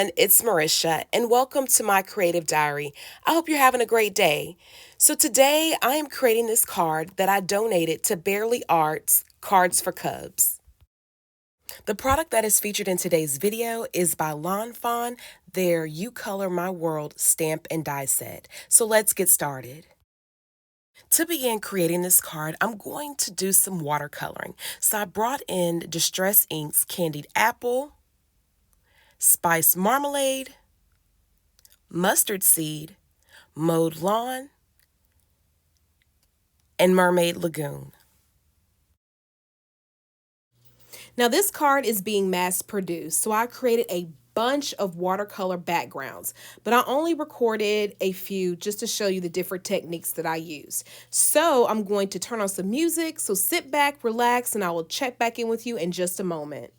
everyone, it's Marisha, and welcome to my creative diary. I hope you're having a great day. So, today I am creating this card that I donated to Barely Arts Cards for Cubs. The product that is featured in today's video is by Fawn, their You Color My World stamp and die set. So, let's get started. To begin creating this card, I'm going to do some watercoloring. So, I brought in Distress Inks Candied Apple, Spice Marmalade, Mustard Seed, Mowed Lawn, and Mermaid Lagoon. Now this card is being mass produced, so I created a bunch of watercolor backgrounds, but I only recorded a few just to show you the different techniques that I use. So I'm going to turn on some music, so sit back, relax, and I will check back in with you in just a moment.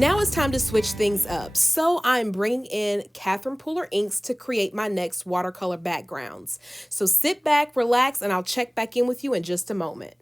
Now it's time to switch things up, so I'm bringing in Catherine Pooler inks to create my next watercolor backgrounds. So sit back, relax, and I'll check back in with you in just a moment.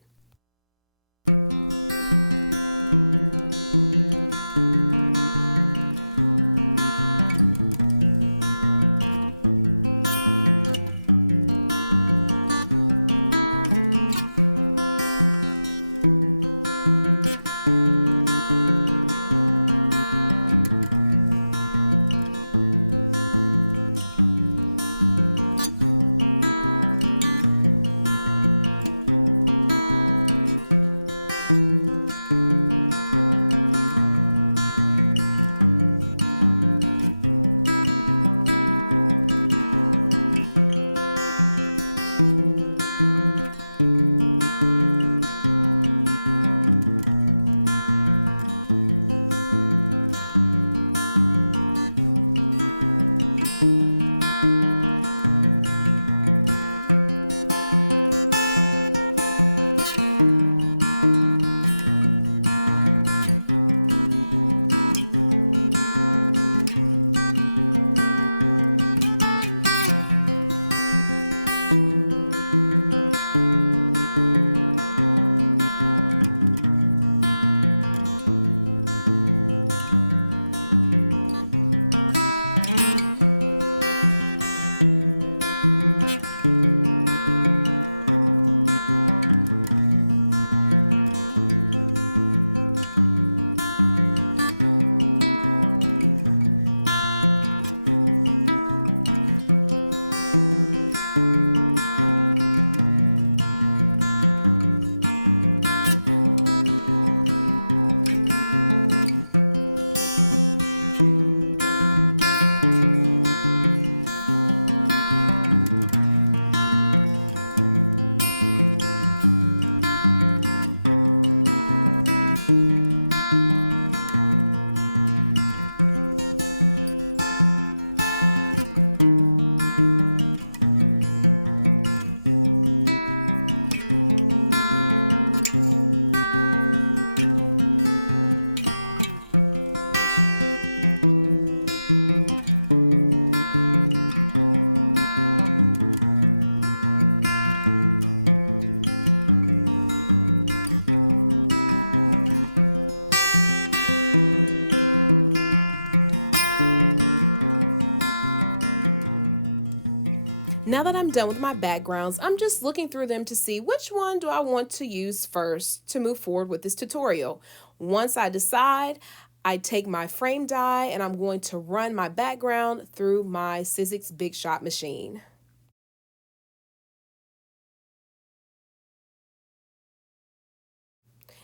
done with my backgrounds, I'm just looking through them to see which one do I want to use first to move forward with this tutorial. Once I decide, I take my frame die and I'm going to run my background through my Sizzix Big Shot machine.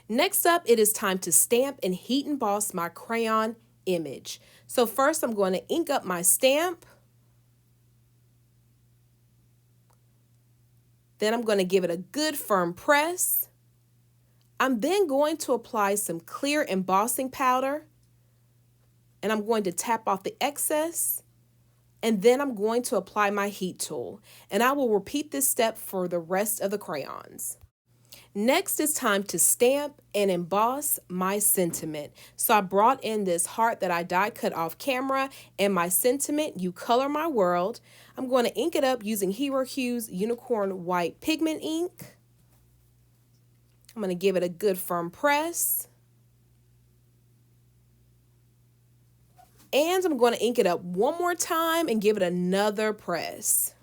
Next up, it is time to stamp and heat emboss my crayon image. So first I'm going to ink up my stamp. Then I'm going to give it a good firm press. I'm then going to apply some clear embossing powder. And I'm going to tap off the excess. And then I'm going to apply my heat tool. And I will repeat this step for the rest of the crayons. Next, it's time to stamp and emboss my sentiment. So I brought in this heart that I die cut off camera and my sentiment, "You color my world." I'm going to ink it up using Hero Hue's Unicorn White Pigment ink. I'm going to give it a good firm press. And I'm going to ink it up one more time and give it another press.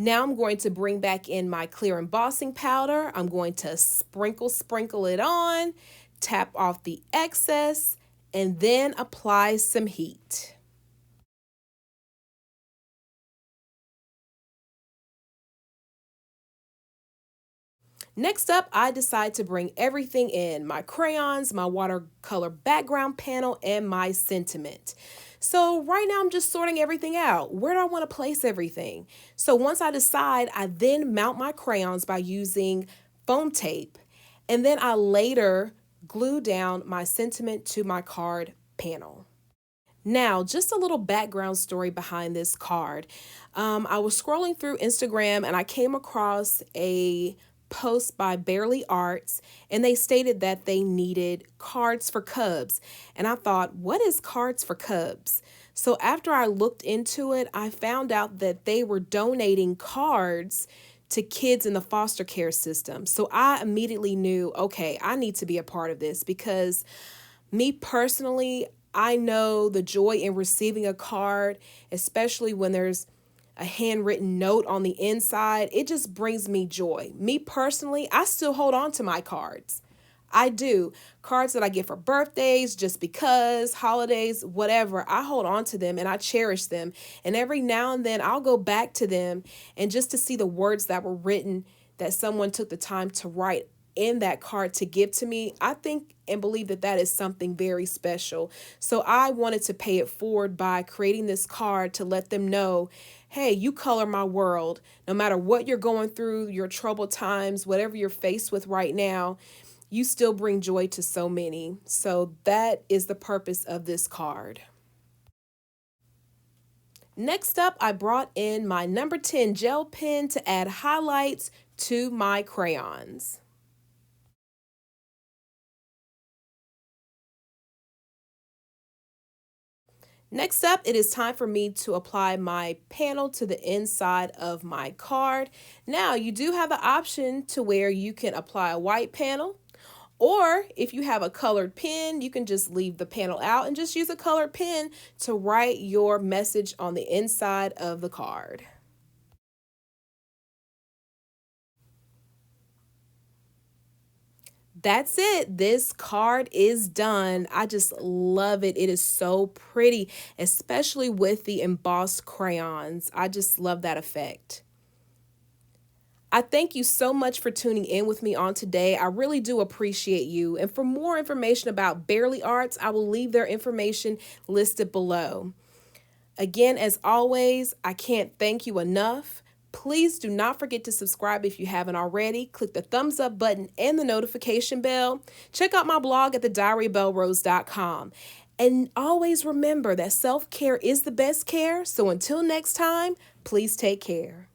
Now I'm going to bring back in my clear embossing powder. I'm going to sprinkle it on, tap off the excess, and then apply some heat. Next up, I decide to bring everything in: my crayons, my watercolor background panel, and my sentiment. So right now I'm just sorting everything out. Where do I want to place everything? So once I decide, I then mount my crayons by using foam tape. And then I later glue down my sentiment to my card panel. Now, just a little background story behind this card. I was scrolling through Instagram and I came across a post by Barely Arts, and they stated that they needed cards for cubs. And I thought, what is cards for cubs? So after I looked into it, I found out that they were donating cards to kids in the foster care system. So I immediately knew, okay, I need to be a part of this, because me personally, I know the joy in receiving a card, especially when there's a handwritten note on the inside. It just brings me joy. Me personally, I still hold on to my cards. I do. Cards that I get for birthdays, just because, holidays, whatever, I hold on to them and I cherish them. And every now and then I'll go back to them, and just to see the words that were written, that someone took the time to write in that card to give to me, I think and believe that that is something very special. So I wanted to pay it forward by creating this card to let them know, hey, you color my world. No matter what you're going through, your troubled times, whatever you're faced with right now, you still bring joy to so many. So that is the purpose of this card. Next up, I brought in my number 10 gel pen to add highlights to my crayons. Next up, it is time for me to apply my panel to the inside of my card. Now, you do have the option to where you can apply a white panel, or if you have a colored pen, you can just leave the panel out and just use a colored pen to write your message on the inside of the card. That's it. This card is done. I just love it. It is so pretty, especially with the embossed crayons. I just love that effect. I thank you so much for tuning in with me on today. I really do appreciate you. And for more information about Barely Arts, I will leave their information listed below. Again, as always, I can't thank you enough. Please do not forget to subscribe if you haven't already. Click the thumbs up button and the notification bell. Check out my blog at thediarybellrose.com. And always remember that self-care is the best care. So until next time, please take care.